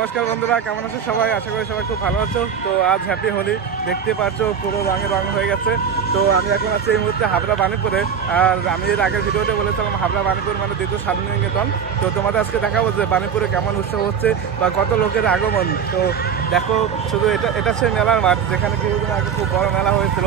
নমস্কার বন্ধুরা, কেমন আছো সবাই? আশা করি সবাই খুব ভালো আছো। তো আজ হ্যাপি হোলি, দেখতে পাচ্ছ পুরো রঙে রঙ হয়ে গেছে। তো আমি এখন আছি এই মুহূর্তে হাবড়া বাণীপুরে। আর আমি এর আগের ভিডিওতে বলেছিলাম হাবড়া বাণীপুর মানে দ্বিতীয় শান্তিনিকেতন। তো তোমাদের আজকে দেখাবো যে বাণীপুরে কেমন উৎসব হচ্ছে বা কত লোকের আগমন। তো দেখো, শুধু এটা সেই মেলার মাঠ যেখানে কিছুদিন আগে খুব বড় মেলা হয়েছিল।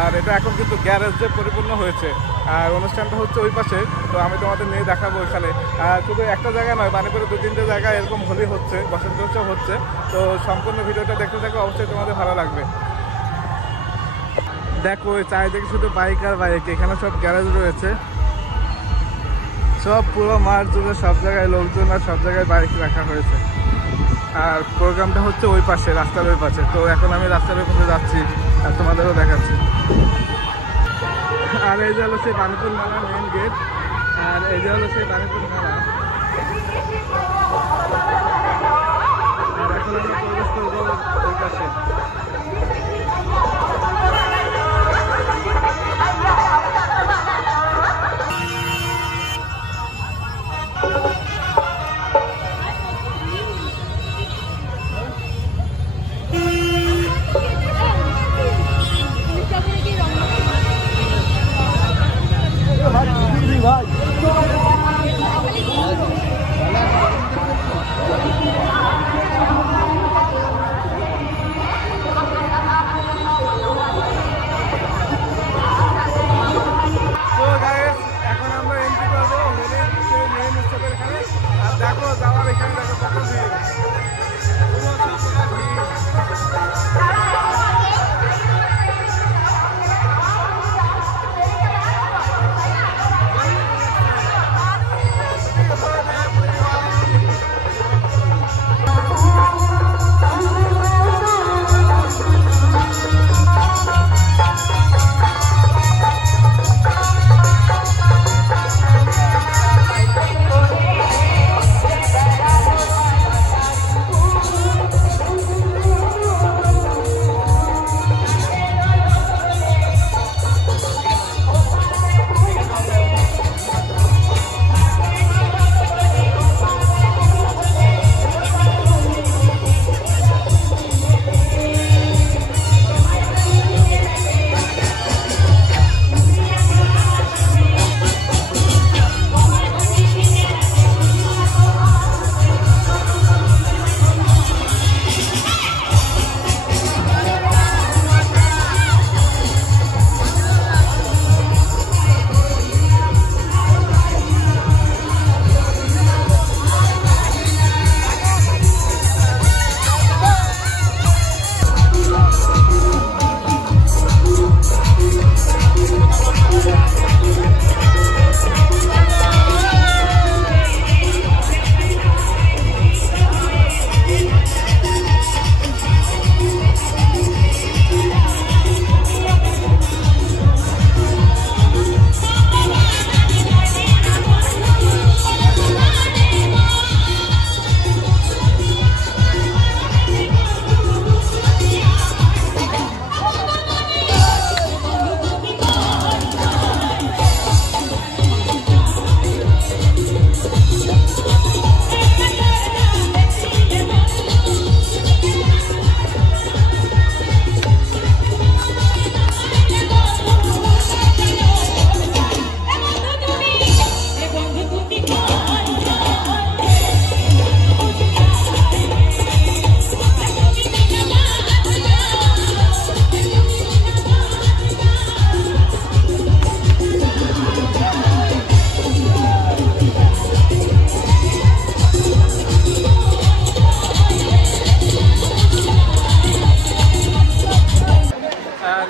আর এটা এখন কিন্তু গ্যারেজে পরিপূর্ণ হয়েছে। আর অনুষ্ঠানটা হচ্ছে ওই পাশে। তো আমি তোমাদের নিয়ে দেখাবো এখানে। আর শুধু একটা জায়গা নয়, বাণীপুরে 2-3টে জায়গায় এরকম হোলি হচ্ছে, বসন্ত উৎসব হচ্ছে। তো সম্পূর্ণ ভিডিওটা দেখতে থাকো, অবশ্যই তোমাদের ভালো লাগবে। দেখো ওই চারিদিকে শুধু বাইক আর বাইক, এখানে সব গ্যারেজ রয়েছে। সব পুরো মাঠ জুড়ে সব জায়গায় লোকজন আর সব জায়গায় বাইক রাখা হয়েছে। আর প্রোগ্রামটা হচ্ছে ওই পাশে, রাস্তার ওই পাশে। তো এখন আমি রাস্তার ওই পাশে যাচ্ছি আর তোমাদেরও দেখাচ্ছি। আর এই যে হলো সেই বাণীপুর মেলার মেন গেট। আর এই যে হলো সেই বাণীপুর মেলা। আর এখন আমরা প্রবেশ করবো ওই পাশে।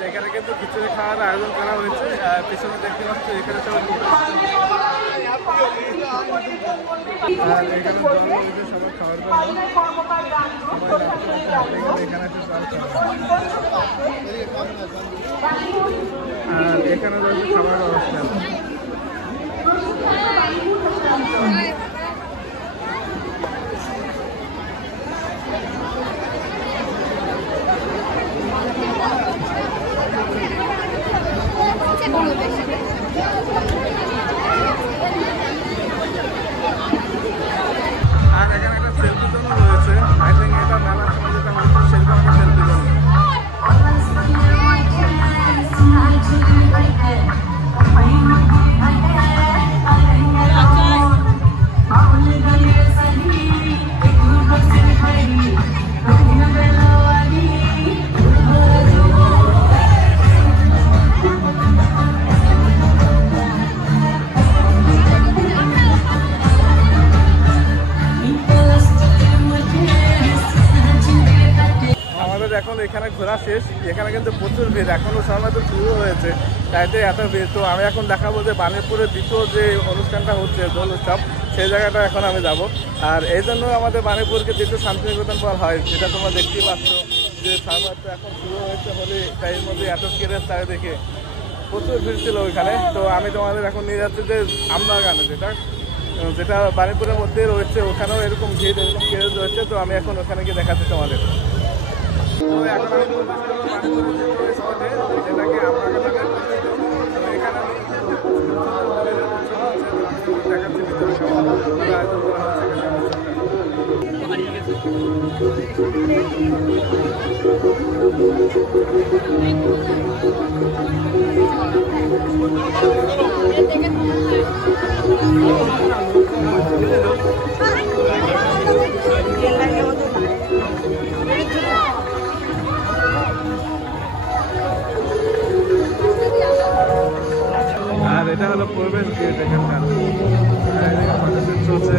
এখানে কিন্তু খিচুড়ি খাওয়ার আয়োজন করা হয়েছে। পেছনে দেখতে পাচ্ছ এখানে সবাই আর এখানে জল রয়েছে সবাই খাওয়ার জন্য। এখানে আর এখানে রয়েছে খাবার ব্যবস্থা। আর এখানে একটা সেলফি জোন রয়েছে। ঘোরা শেষ, এখানে কিন্তু প্রচুর ভিড়, এখনও সবেমাত্র শুরু হয়েছে, তাইতে এত ভিড়। তো আমি এখন দেখাবো যে বাণীপুরের দ্বিতীয় যে অনুষ্ঠানটা হচ্ছে দোল উৎসব, সেই জায়গাটা এখন আমি যাব। আর এই জন্য আমাদের বাণীপুরকে দ্বিতীয় শান্তিনিকেতন বলা হয়, যেটা তোমরা দেখতেই পাচ্ছ যে সবেমাত্র এখন শুরু হয়েছে হোলি, তাই মধ্যে এত কেরেজ তাই দেখে প্রচুর ভিড় ছিল ওইখানে। তো আমি তোমাদের এখন নিয়ে যাচ্ছি যে আমবাগানে, যেটা বাণীপুরের মধ্যে রয়েছে, ওখানেও এরকম ভিড় এরকম কেরেজ রয়েছে। তো আমি এখন ওখানে গিয়ে দেখাচ্ছি তোমাদের। তো এখন আমি বাণীপুরের যে স্পটে, যেটাকে আমবাগান নামে পরিচিত, তো এখানে আমি দেখাচ্ছি ভিতরে কেমন আয়োজন করা হচ্ছে এখানে আর এটা হলো প্রবেশ গেট এখানকার, চলছে।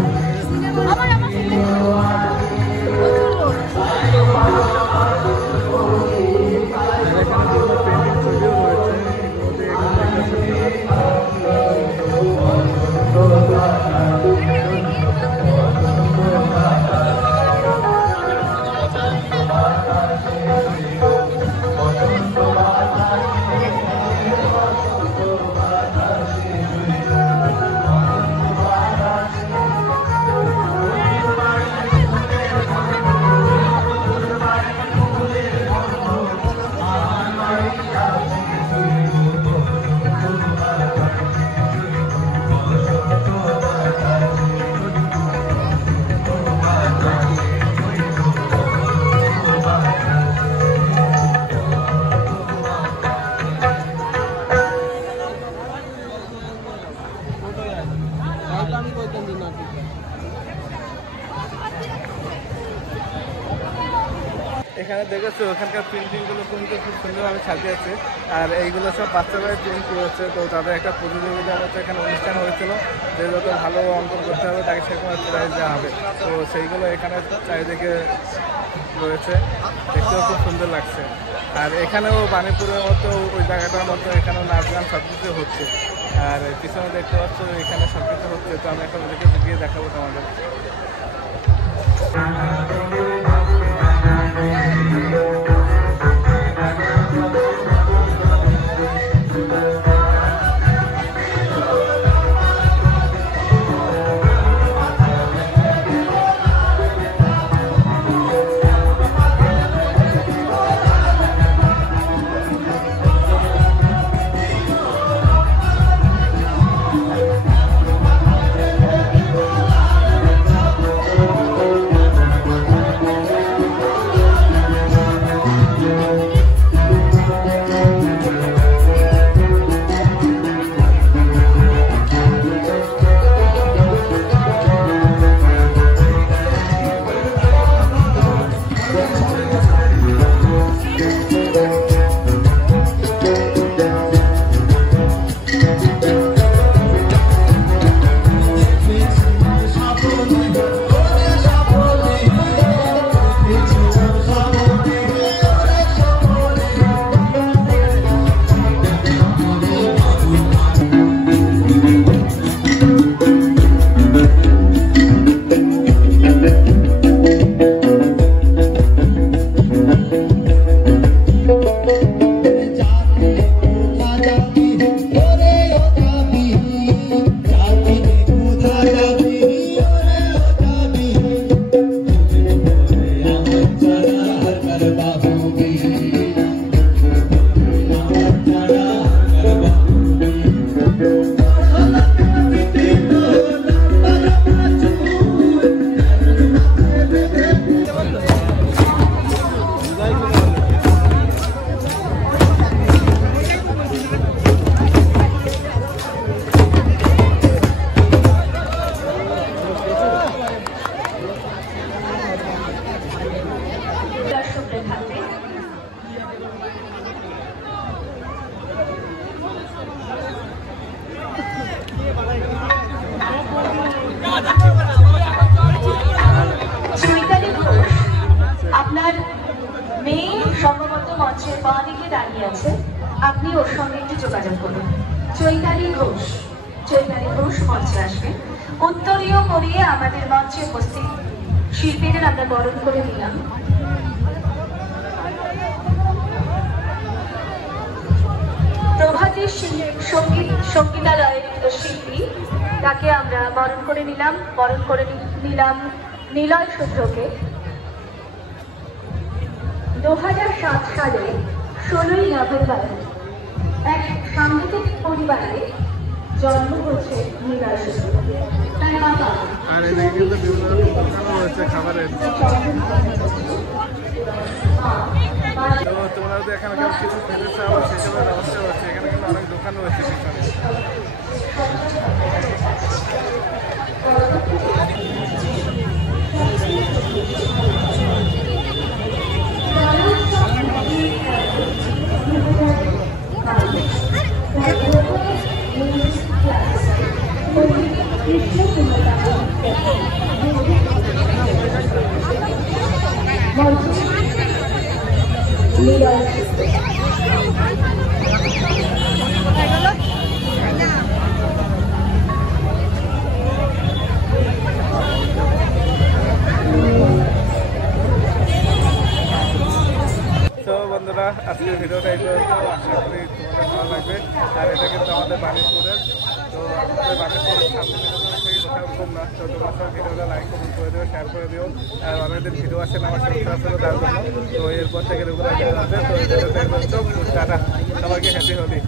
এখানে দেখেছো ওখানকার প্রিন্টিংগুলো কিন্তু খুব সুন্দরভাবে সাজিয়েছে, আর এইগুলো সব বাচ্চারাই প্রিন্ট করেছে। তো তাদের একটা প্রতিযোগিতার মতো এখানে অনুষ্ঠান হয়েছিল, যে যত ভালো অঙ্কন করতে হবে তাকে সেরকম প্রাইজ দেওয়া হবে। তো সেইগুলো এখানে চারিদিকে রয়েছে, দেখতেও খুব সুন্দর লাগছে। আর এখানেও বাণীপুরের মতো ওই জায়গাটার মতো এখানেও নাচ গান সব কিছু হচ্ছে, আর পিছনে দেখতে পাচ্ছ এখানে সব কিছু হচ্ছে। তো আমি একটা ওদেরকে গিয়ে দেখাবো তোমাদের। মঞ্চের বাঁ দিকে দাঁড়িয়ে আছে, আপনি ওর সঙ্গে একটু যোগাযোগ করুন। চৈতালি ঘোষ, চৈতালি ঘোষ মঞ্চে আসবেন। উত্তরীয় করিয়ে আমাদের মঞ্চে উপস্থিত শিল্পীদের আমরা বরণ করে দিলাম। প্রভাতী সঙ্গীতালয়ের শিল্পী, তাকে আমরা বরণ করে নিলাম নিলয় সূত্রকে। 2007 সালে 16ই নভেম্বর এক সাংগীতিক পরিবারে জন্ম হচ্ছে নিলয় সূত্র। তার বাবা আর এদিকে কিন্তু বিভিন্ন রকম দোকানও রয়েছে খাবারের। তো তোমরা যদি এখানে কেউ কিছু খেতে চাও সেসবের ব্যবস্থা রয়েছে, এখানে কিন্তু অনেক দোকান রয়েছে পিছনে। বন্ধুরা, আজকের ভিডিওটা এই পর্যন্ত। আশা করি তোমাদের ভালো লাগবে। আর এটা কিন্তু আমাদের বাণীপুরের, তো আমাদের বাণীপুরের সামনে থেকে কোথাও কম না। তো তোমরা সব ভিডিওটা লাইক কমেন্ট করে দিও, শেয়ার করে দিও। আর অনেকদিন ভিডিও আসে না আমার সাথে তার জন্য, তো এরপর থেকে রেগুলার ভিডিও আসবে। তো এই ভিডিওটা টাটা, সবাইকে হ্যাপি হোলি।